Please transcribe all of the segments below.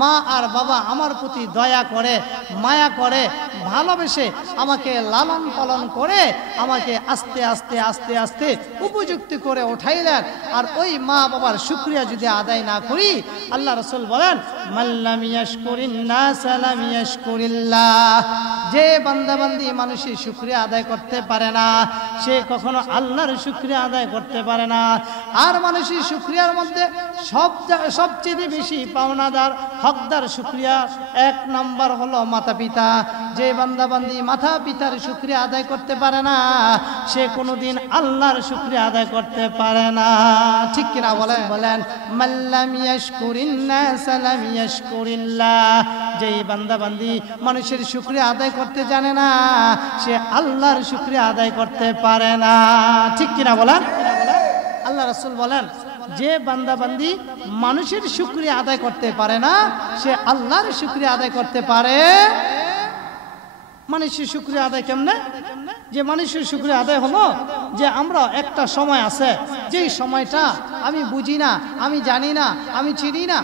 মা আর বাবা আমার প্রতি দয়া করে, মায়া করে, ভালোবেসে আমাকে লালন পালন করে আমাকে আস্তে আস্তে আস্তে আস্তে উপযুক্ত করে উঠাইলেন। আর ওই মা বাবার শুকরিয়া যদি আদায় না করি, আল্লাহ রাসূল বলেন মাল্লাম ইয়াশকুরিন নাস লাম ইয়াশকুরিল্লাহ, যে বান্দাবান্দি মানুষের শুকরিয়া আদায় করতে পারে না সে কখনো আল্লাহর শুকরিয়া আদায় করতে পারে না। আর মানুষের শুকরিয়ার মধ্যে সবচেয়ে বেশি পাওনাদার হকদার শুকরিয়া এক নাম্বার হলো মাতা পিতা। যে বান্দাবান্দি মাতা পিতার শুকরিয়া আদায় করতে পারে না সে কোনোদিন আল্লাহর শুকরিয়া আদায় করতে পারে না। ঠিক কিনা বলেন? বলেন মাল্লাম ইয়াশকুরিন নাস লাম ইয়াশকুরিল্লাহ, যেই বান্দাবান্দি মানুষের শুকরিয়া আদায় করতে জানে না সে আল্লাহর শুকরিয়া আদায় করতে পারে না। ঠিক কিনা বলেন? আল্লাহ রাসূল বলেন যে বান্দাবান্দি মানুষের শুকরিয়া আদায় করতে পারে না সে আল্লাহর শুকরিয়া আদায় করতে পারে। মানুষের শুকরিয়া আদায় কেমনে? যে মানুষের শুকরিয়া আদায় হলো যে আমরা একটা সময় আছে যেই সময়টা আমি বুঝি না, আমি জানি না, আমি চিনি না।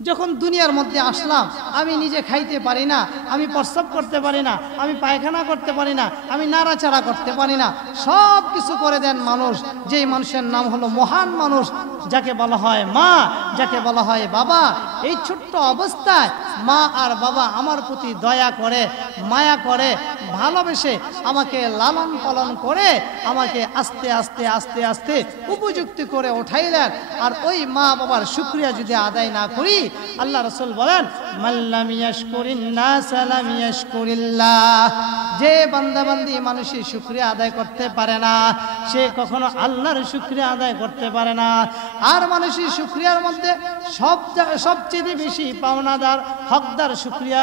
যখন দুনিয়ার মধ্যে আসলাম আমি নিজে খাইতে পারি না, আমি প্রস্রাব করতে পারি না, আমি পায়খানা করতে পারি না, আমি নাড়াচাড়া করতে পারি না, সব কিছু করে দেন মানুষ। যেই মানুষের নাম হলো মহান মানুষ, যাকে বলা হয় মা, যাকে বলা হয় বাবা। এই ছোট্ট অবস্থায় মা আর বাবা আমার প্রতি দয়া করে, মায়া করে, ভালোবেসে আমাকে লালন পালন করে আমাকে আস্তে আস্তে আস্তে আস্তে উপযুক্ত করে উঠাইলেন। আর ওই মা বাবার শুকরিয়া যদি আদায় না করি, আল্লাহ রাসূল বলেন মাল্লাম ইয়াশকুরিন নাস লাম ইয়াশকুরিল্লাহ, যে বান্দাবান্দি মানুষের শুকরিয়া আদায় করতে পারে না সে কখনো আল্লাহর শুকরিয়া আদায় করতে পারে না। আর মানুষের শুকরিয়ার মধ্যে সবচেয়ে বেশি পাওনাদার হকদার শুকরিয়া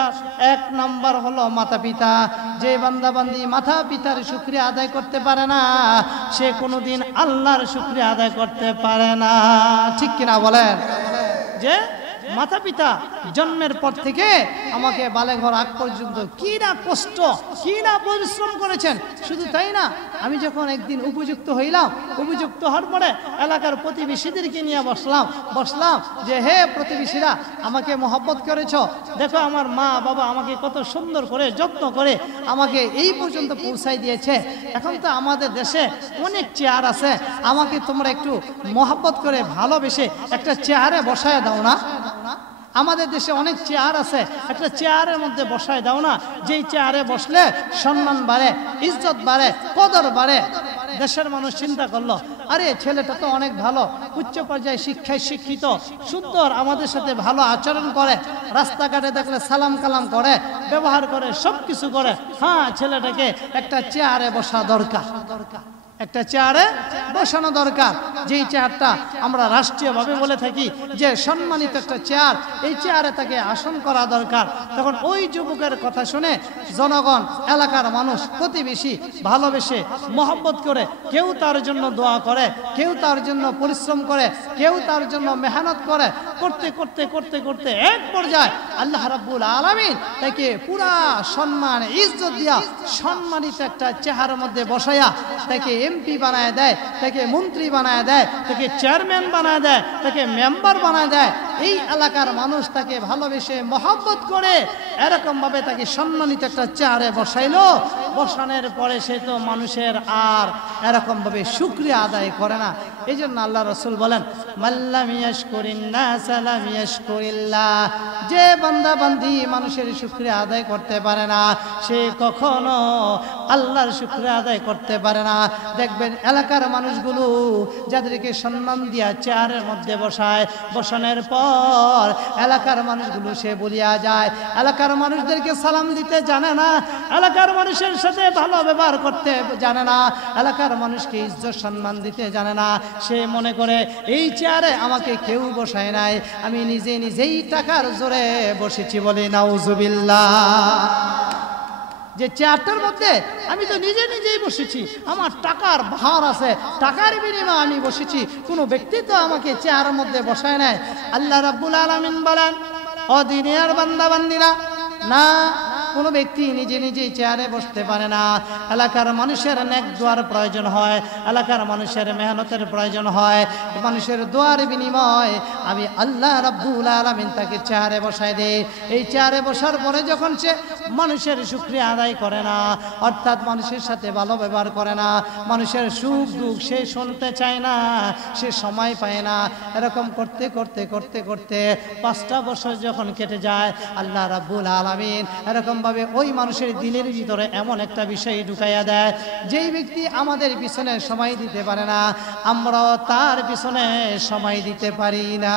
এক নাম্বার হলো মাতা পিতা। যে বান্দাবান্দি মাতা পিতার শুকরিয়া আদায় করতে পারে না সে কোনোদিন আল্লাহর শুকরিয়া আদায় করতে পারে না। ঠিক কিনা বলেন? যে মাতা পিতা জন্মের পর থেকে আমাকে বালেঘর আগ পর্যন্ত কি না কষ্ট, কি না পরিশ্রম করেছেন। শুধু তাই না, আমি যখন একদিন উপযুক্ত হইলাম, উপযুক্ত হওয়ার পরে এলাকার প্রতিবেশীদেরকে নিয়ে বসলাম যে হে প্রতিবেশীরা, আমাকে মহব্বত করেছ, দেখো আমার মা বাবা আমাকে কত সুন্দর করে যত্ন করে আমাকে এই পর্যন্ত পৌঁছাই দিয়েছে। এখন তো আমাদের দেশে অনেক চেয়ার আছে, আমাকে তোমরা একটু মহব্বত করে ভালোবেসে একটা চেয়ারে বসায় দাও না। আমাদের দেশে অনেক চেয়ার আছে, একটা চেয়ারের মধ্যে বসায় দাও না, যেই চেয়ারে বসলে সম্মান বাড়ে, ইজ্জত বাড়ে, কদর বাড়ে। দেশের মানুষ চিন্তা করলো, আরে ছেলেটা তো অনেক ভালো, উচ্চ পর্যায়ে শিক্ষায় শিক্ষিত, সুন্দর, আমাদের সাথে ভালো আচরণ করে, রাস্তাঘাটে দেখলে সালাম কালাম করে, ব্যবহার করে, সব কিছু করে। হ্যাঁ, ছেলেটাকে একটা চেয়ারে বসা দরকার, একটা চেয়ারে বসানো দরকার। যেই চেয়ারটা আমরা রাষ্ট্রীয়ভাবে বলে থাকি যে সম্মানিত একটা চেয়ার, এই চেয়ারে তাকে আসন করা দরকার। তখন ওই যুবকের কথা শুনে জনগণ, এলাকার মানুষ, প্রতিবেশী ভালোবেসে মহব্বত করে, কেউ তার জন্য দোয়া করে, কেউ তার জন্য পরিশ্রম করে, কেউ তার জন্য মেহনত করে। করতে করতে করতে করতে এক পর্যায়ে আল্লাহ রাব্বুল আলামিন তাকে পুরা সম্মান ইজ্জত দিয়া সম্মানিত একটা চেহারার মধ্যে বসায়া তাকে এমপি বানায় দেয়, তাকে মন্ত্রী বানায় দেয়, তাকে চেয়ারম্যান বানায় দেয়, তাকে মেম্বার বানায় দেয়। এই এলাকার মানুষ তাকে ভালোবেসে মহব্বত করে এরকম ভাবে তাকে সম্মানিত একটা চেয়ারে বসাইলো। বসানোর পরে সে তো মানুষের আর এরকম ভাবে শুকরিয়া আদায় করে না। এই জন্য আল্লাহ রাসূল বলেন মাল্লাম ইয়াশকুরিন নাস লাম ইয়াশকুরিল্লাহ, যে বান্দা বান্দি মানুষের শুকরিয়া আদায় করতে পারে না সে কখনো আল্লাহর শুকরিয়া আদায় করতে পারে না। দেখবেন এলাকার মানুষগুলো যাদেরকে সম্মান দিয়া চেয়ারের মধ্যে বসায়, বসানোর পর এলাকার মানুষগুলো সে বলিয়া যায়, এলাকার মানুষদেরকে সালাম দিতে জানে না, এলাকার মানুষের সাথে ভালো ব্যবহার করতে জানে না, এলাকার মানুষকে ইজ্জত সম্মান দিতে জানে না। সে মনে করে এই চেয়ারে আমাকে কেউ বসায় নাই, আমি নিজেই টাকার জোরে বসেছি। বলে নাউজুবিল্লাহ। যে চেয়ারটার মধ্যে আমি তো নিজেই বসেছি, আমার টাকার ভার আছে, টাকার বিনিময়ে আমি বসেছি, কোনো ব্যক্তি তো আমাকে চেয়ারের মধ্যে বসায় নাই। আল্লাহ রাব্বুল আলামিন বলেন, ও দুনিয়ার বান্দা বান্দিরা, না কোনো ব্যক্তি নিজে নিজেই চেয়ারে বসতে পারে না। এলাকার মানুষের নেক দোয়ার প্রয়োজন হয়, এলাকার মানুষের মেহনতের প্রয়োজন হয়, মানুষের দোয়ার বিনিময় আমি আল্লাহ রাব্বুল আলামিন তাকে চেয়ারে বসায় দেই। এই চেয়ারে বসার পরে যখন সে মানুষের শুকরিয়া আদায় করে না, অর্থাৎ মানুষের সাথে ভালো ব্যবহার করে না, মানুষের সুখ দুঃখ সে শুনতে চায় না, সে সময় পায় না, এরকম করতে করতে করতে করতে 5টা বছর যখন কেটে যায়, আল্লাহ রাব্বুল আলামিন এরকমভাবে ওই মানুষের দিলের ভিতরে এমন একটা বিষয় ঢুকাইয়া দেয়, যেই ব্যক্তি আমাদের পিছনে সময় দিতে পারে না, আমরাও তার পিছনে সময় দিতে পারি না।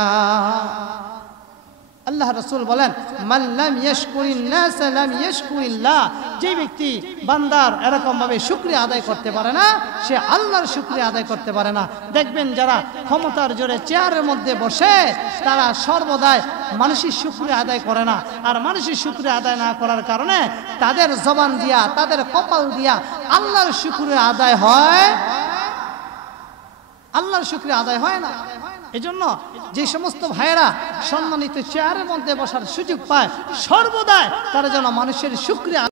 আল্লাহ রাসূল বলেন, মান লাম ইয়াশকুরিন নাস লাম ইয়াশকুরিল্লাহ। যে ব্যক্তি বান্দার এরকম ভাবে শুকরিয়া আদায় করতে পারে না, সে আল্লাহর শুকরিয়া আদায় করতে পারে না। দেখবেন যারা ক্ষমতার জোরে চেয়ারের মধ্যে বসে, তারা সর্বদাই মানুষের শুকরিয়া আদায় করে না, আর মানুষের শুকরিয়া আদায় না করার কারণে তাদের জবান দিয়া, তাদের কপাল দিয়া আল্লাহর শুকরিয়া আদায় হয়, আল্লাহর শুকরিয়া আদায় হয় না। এজন্য যে সমস্ত ভাইয়েরা সম্মানিত চেয়ারের মধ্যে বসার সুযোগ পায়, সর্বদাই তারা যেন মানুষের শুকরিয়া